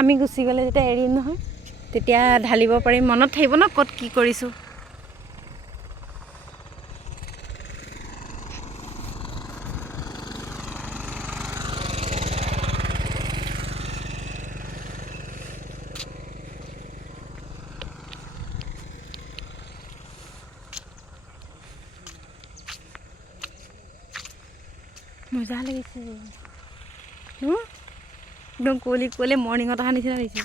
আমি গুচি গ'লে যেতিয়া এৰিম নহয় তেতিয়া ঢালিব পাৰিম, মনত থাকিব ন ক'ত কি কৰিছোঁ। মজা লাগিছে একদম কুঁৱলী কুঁৱলী মৰ্ণিঙত অহা নিচিনা লাগিছে।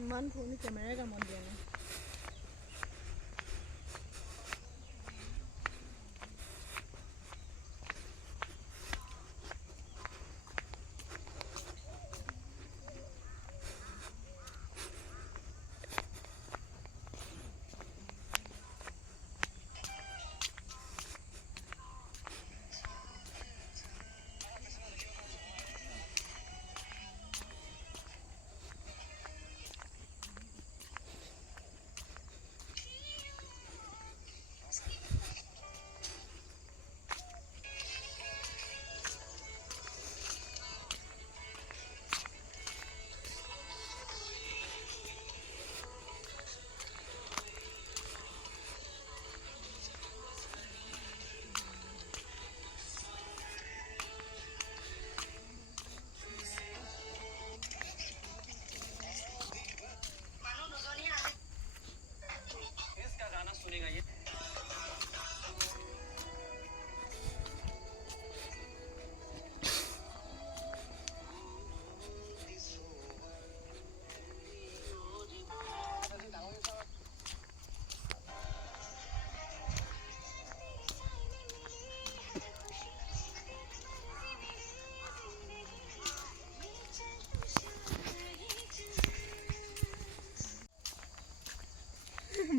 ইমান পুৰণি কেমেৰাই কামত দিয়া নাই।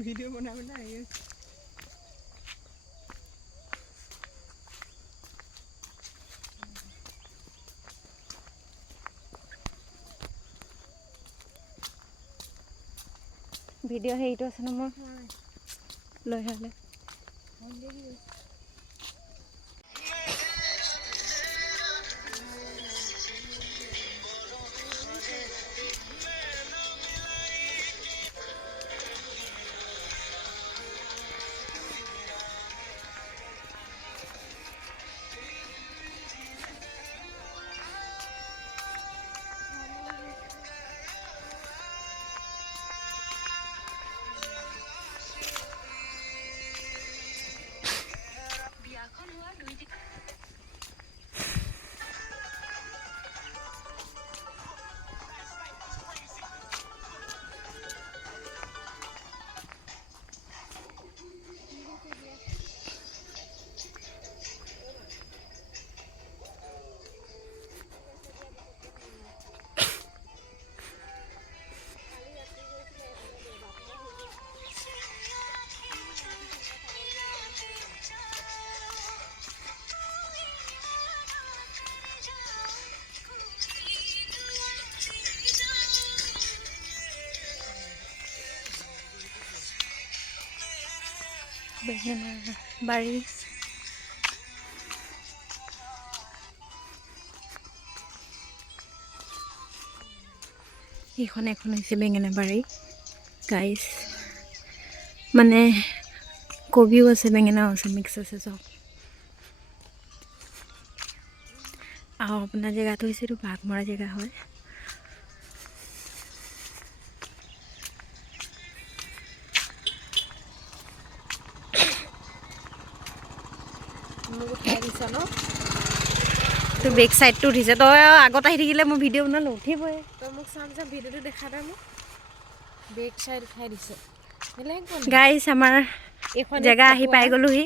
ভিডিও বনাব না ভিডিও হেৰিটো আছে ন মোৰ লৈ হ'লে বেঙেনা বাৰী এইখন এখন হৈছে বেঙেনা বাৰী গাইছ, মানে কবিও আছে বেঙেনাও আছে মিক্স আছে চব। আৰু আপোনাৰ জেগাটো হৈছে এইটো বাঘমৰা জেগা হয়। তো বেক সাইডটো উঠিছে, তই আগত আহি থাকিলে মই ভিডিঅ' বনালে উঠিবই। তই মোক চাম ভিডিঅ'টো দেখা দে মোক বেক সাইড উঠাই দিছে। গাইছ আমাৰ এইখন জেগা আহি পাই গ'লোহি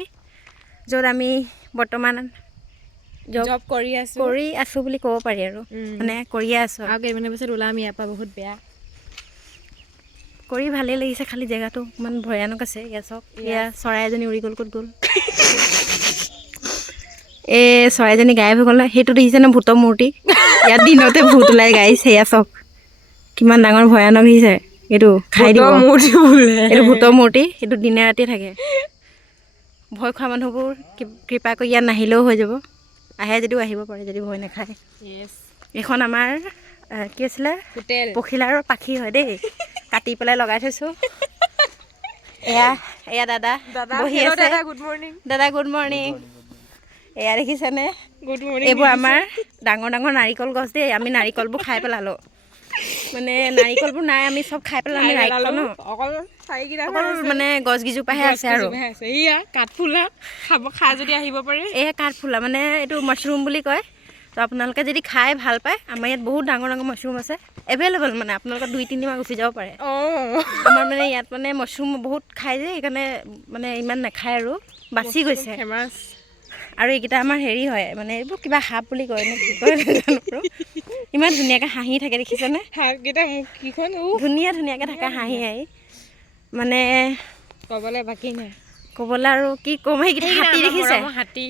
য'ত আমি বৰ্তমান জব কৰি আছোঁ বুলি ক'ব পাৰি আৰু মানে কৰিয়ে আছোঁ। আৰু কেইদিনমানৰ পিছত ওলাম ইয়াৰ পৰা। বহুত বেয়া কৰি ভালেই লাগিছে, খালি জেগাটো অকণমান ভয়ানক আছে। ইয়াত চব এয়া চৰাই এজনী উৰি গ'ল, ক'ত গ'ল এই চৰাইজনী গায়ব হৈ গ'ল। সেইটো দেখিছেনে ভূতৰ মূৰ্তি? ইয়াত দিনতে ভূত ওলাই গাইছ। সেয়া চব কিমান ডাঙৰ ভয়ানক দেখিছে। এইটো খাই দিব এইটো ভূতৰ মূৰ্তি এইটো দিনে ৰাতিয়ে থাকে ভয় খোৱা মানুহবোৰ কৃপা কৰি ইয়াত নাহিলেও হৈ যাব আহে যদিও আহিব পাৰে যদি ভয় নাখায় এইখন আমাৰ কি আছিলে পখিলাৰ পাখি হয় দেই কাটি পেলাই লগাই থৈছোঁ এয়া এয়া দাদা বহি আছে দাদা গুড মৰ্ণিং এয়া দেখিছেনে এইবোৰ আমাৰ ডাঙৰ ডাঙৰ নাৰিকল গছ দেই আমি নাৰিকলবোৰ খাই পেলালোঁ মানে নাৰিকলবোৰ নাই আমি চব খাই পেলালোঁ আমি নাৰিকল ন অকল মানে গছকেইজোপাহে আছে আৰু কাঠফুলা খাই যদি আহিব পাৰে এয়া কাঠফুলা মানে এইটো মাছৰুম বুলি কয় তো আপোনালোকে যদি খাই ভাল পায় আমাৰ ইয়াত বহুত ডাঙৰ ডাঙৰ মাছৰুম আছে এভেইলেবল মানে আপোনালোকে 2-3 মাহ গুচি যাব পাৰে আমাৰ মানে ইয়াত মানে মাছৰুম বহুত খাই যে সেইকাৰণে মানে ইমান নাখায় আৰু বাচি গৈছে ফেমাছ আৰু এইকেইটা আমাৰ হেৰি হয় মানে এইবোৰ কিবা সাপ বুলি কয় নে কি কয় নাজানো ইমান ধুনীয়াকৈ হাঁহি থাকে দেখিছেনে হাঁহকেইটা মুখকেইখন ধুনীয়া ধুনীয়াকৈ থাকে হাঁহি হাঁহি মানে ক'বলৈ বাকী নাই ক'বলৈ আৰু কি ক'ম সেইকেইটা হাতী দেখিছে হাতী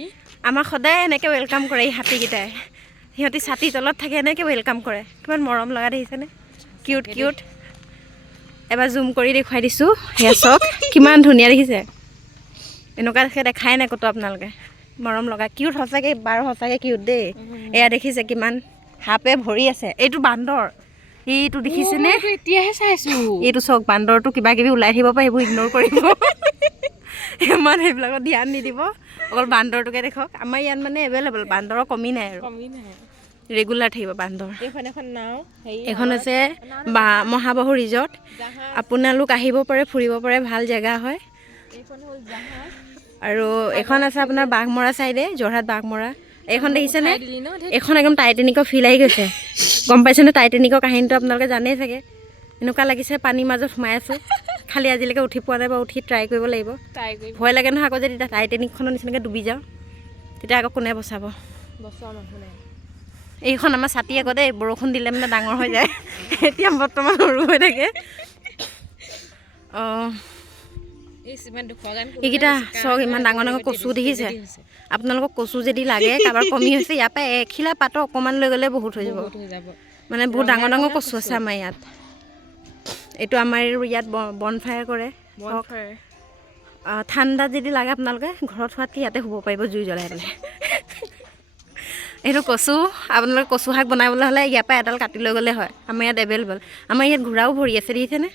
আমাক সদায় এনেকৈ ৱেলকাম কৰে এই হাতীকেইটাই সিহঁতি ছাতি তলত থাকে এনেকৈ ৱেলকাম কৰে কিমান মৰম লগা দেখিছেনে কিউট কিউট এবাৰ জুম কৰি দেখুৱাই দিছোঁ সেয়া চাওক কিমান ধুনীয়া দেখিছে এনেকুৱাকৈ দেখাই নাই ক'তো আপোনালোকে মৰম লগা কিউট সঁচাকৈ বাৰু সঁচাকৈ কিউট দেই এয়া দেখিছে কিমান সাপে ভৰি আছে এইটো বান্দৰ এইটো দেখিছেনে এতিয়াহে চাইছোঁ এইটো চাওক বান্দৰটো কিবা কিবি ওলাই থাকিব পাৰে সেইবোৰ ইগন'ৰ কৰিব ইমান সেইবিলাকত ধ্যান নিদিব অকল বান্দৰটোকে দেখক আমাৰ ইয়াত মানে এভেইলেবল বান্দৰৰ কমি নাই আৰু ৰেগুলাৰ থাকিব বান্দৰ এইখন হৈছে মহাবাহু ৰিজৰ্ট আপোনালোক আহিব পাৰে ফুৰিব পাৰে ভাল জেগা হয় আৰু এখন আছে আপোনাৰ বাঘমৰা চাইডে যোৰহাট বাঘমৰা এইখন দেখিছেনে এইখন একদম টাইটেনিকৰ ফিল আহি গৈছে গম পাইছেনে টাইটেনিকৰ কাহিনীটো আপোনালোকে জানেই চাগে এনেকুৱা লাগিছে পানীৰ মাজত সোমাই আছোঁ খালি আজিলৈকে উঠি পোৱা নাই বা উঠি ট্ৰাই কৰিব লাগিব ভয় লাগে নহয় আকৌ যদি টাইটেনিকখনৰ নিচিনাকৈ ডুবি যাওঁ তেতিয়া আকৌ কোনে বচাব এইখন আমাৰ ছাতি আকৌ দেই বৰষুণ দিলে মানে ডাঙৰ হৈ যায় এতিয়া বৰ্তমান সৰু হৈ থাকে অঁ এইকেইটা চাওক ইমান ডাঙৰ ডাঙৰ কচু দেখিছে আপোনালোকক কচু যদি লাগে কাৰোবাৰ কমি হৈছে ইয়াৰ পৰা এখিলা পাতৰ অকণমান লৈ গ'লে বহুত হৈ যাব মানে বহুত ডাঙৰ ডাঙৰ কচু আছে আমাৰ ইয়াত এইটো আমাৰ ইয়াত বনফায়াৰ কৰে ঠাণ্ডা যদি লাগে আপোনালোকে ঘৰত হোৱাতকৈ ইয়াতে শুব পাৰিব জুই জ্বলাই পেলাই এইটো কচু আপোনালোকে কচু শাক বনাবলৈ হ'লে ইয়াৰ পৰা এডাল কাটি লৈ গ'লে হয় আমাৰ ইয়াত এভেইলেবল আমাৰ ইয়াত ঘোঁৰাও ভৰি আছে দেখিছেনে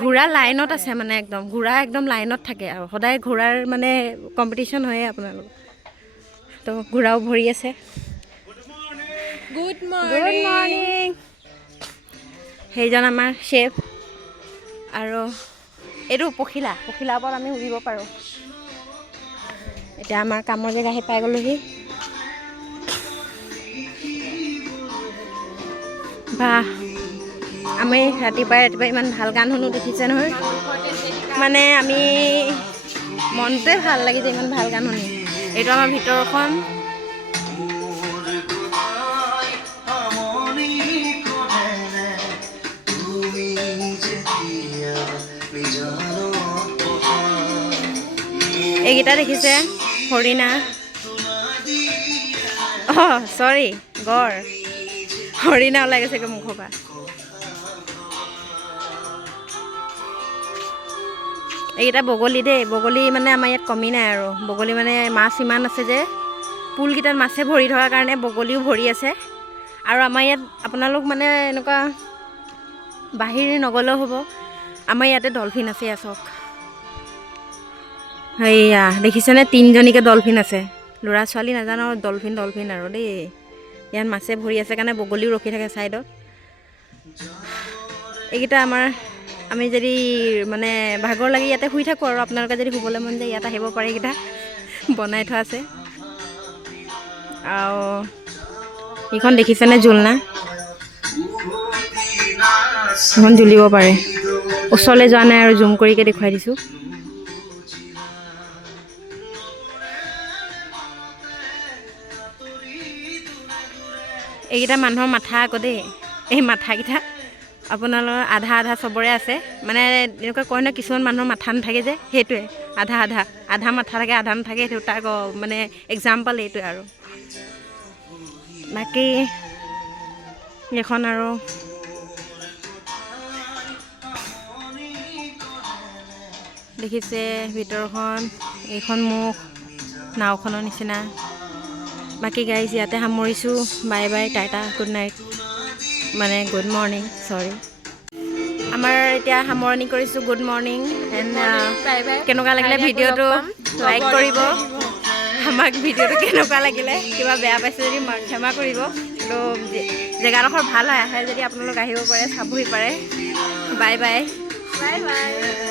ঘোঁৰা লাইনত আছে মানে একদম ঘোঁৰা একদম লাইনত থাকে আৰু সদায় ঘোঁৰাৰ মানে কম্পিটিশ্যন হয়ে আপোনালোক তো ঘোঁৰাও ভৰি আছে গুড মৰ্ণিং সেইজন আমাৰ চেফ আৰু এইটো পখিলাৰ ওপৰত আমি উৰিব পাৰোঁ এতিয়া আমাৰ কামৰ জেগা আহি পাই গ'লোহি বা আমি ৰাতিপুৱাই ইমান ভাল গান শুনো দেখিছে নহয় মানে আমি মনটোৱে ভাল লাগিছে ইমান ভাল গান শুনি এইটো আমাৰ ভিতৰখন এইকেইটা দেখিছে হৰিণা অঁ চৰি গড় হৰিণা ওলাই গৈছেগৈ মুখৰ পৰা এইকেইটা বগলী দেই বগলী মানে আমাৰ ইয়াত কমি নাই আৰু বগলী মানে মাছ ইমান আছে যে পুলকেইটাত মাছে ভৰি থকাৰ কাৰণে বগলীও ভৰি আছে আৰু আমাৰ ইয়াত আপোনালোক মানে এনেকুৱা বাহিৰ নগ'লেও হ'ব আমাৰ ইয়াতে ডলফিন আছে চাওক সেয়া দেখিছেনে 3জনীকৈ ডলফিন আছে ল'ৰা ছোৱালী নাজানো ডলফিন আৰু দেই ইয়াত মাছে ভৰি আছে কাৰণে বগলীও ৰখি থাকে ছাইডত এইকেইটা আমি যদি মানে ভাগৰ লাগি ইয়াতে শুই থাকোঁ আৰু আপোনালোকে যদি শুবলৈ মন যায় ইয়াত আহিব পাৰে এইকেইটা বনাই থোৱা আছে আৰু এইখন দেখিছেনে জোলনা এখন জুলিব পাৰে ওচৰলৈ যোৱা নাই আৰু জুম কৰিকৈ দেখুৱাই দিছোঁ এইকেইটা মানুহৰ মাথা আকৌ দেই এই মাথাকেইটা আপোনালোকৰ আধা আধা চবৰে আছে মানে এনেকুৱা কয় ন কিছুমান মানুহৰ মাথা নাথাকে যে সেইটোৱে আধা মাথা থাকে আধা নাথাকে সেইটো তাৰ মানে এক্সাম্পল এইটোৱে আৰু বাকী এইখন আৰু দেখিছে ভিতৰখন, এইখন মুখ নাওখনৰ নিচিনা। বাকী গাইজ ইয়াতে সামৰিছোঁ। Bye bye, Tata, good night, মানে গুড মৰ্ণিং, চৰি। আমাৰ এতিয়া সামৰণি কৰিছোঁ। গুড মৰ্ণিং এণ্ড কেনেকুৱা লাগিলে ভিডিঅ'টো লাইক কৰিব। আমাক ভিডিঅ'টো কেনেকুৱা লাগিলে, কিবা বেয়া পাইছে যদি ক্ষমা কৰিব। কিন্তু জেগাডোখৰ ভাল হয়, আহে যদি আপোনালোক আহিব পাৰে, চাবহি পাৰে। Bye bye, bye bye.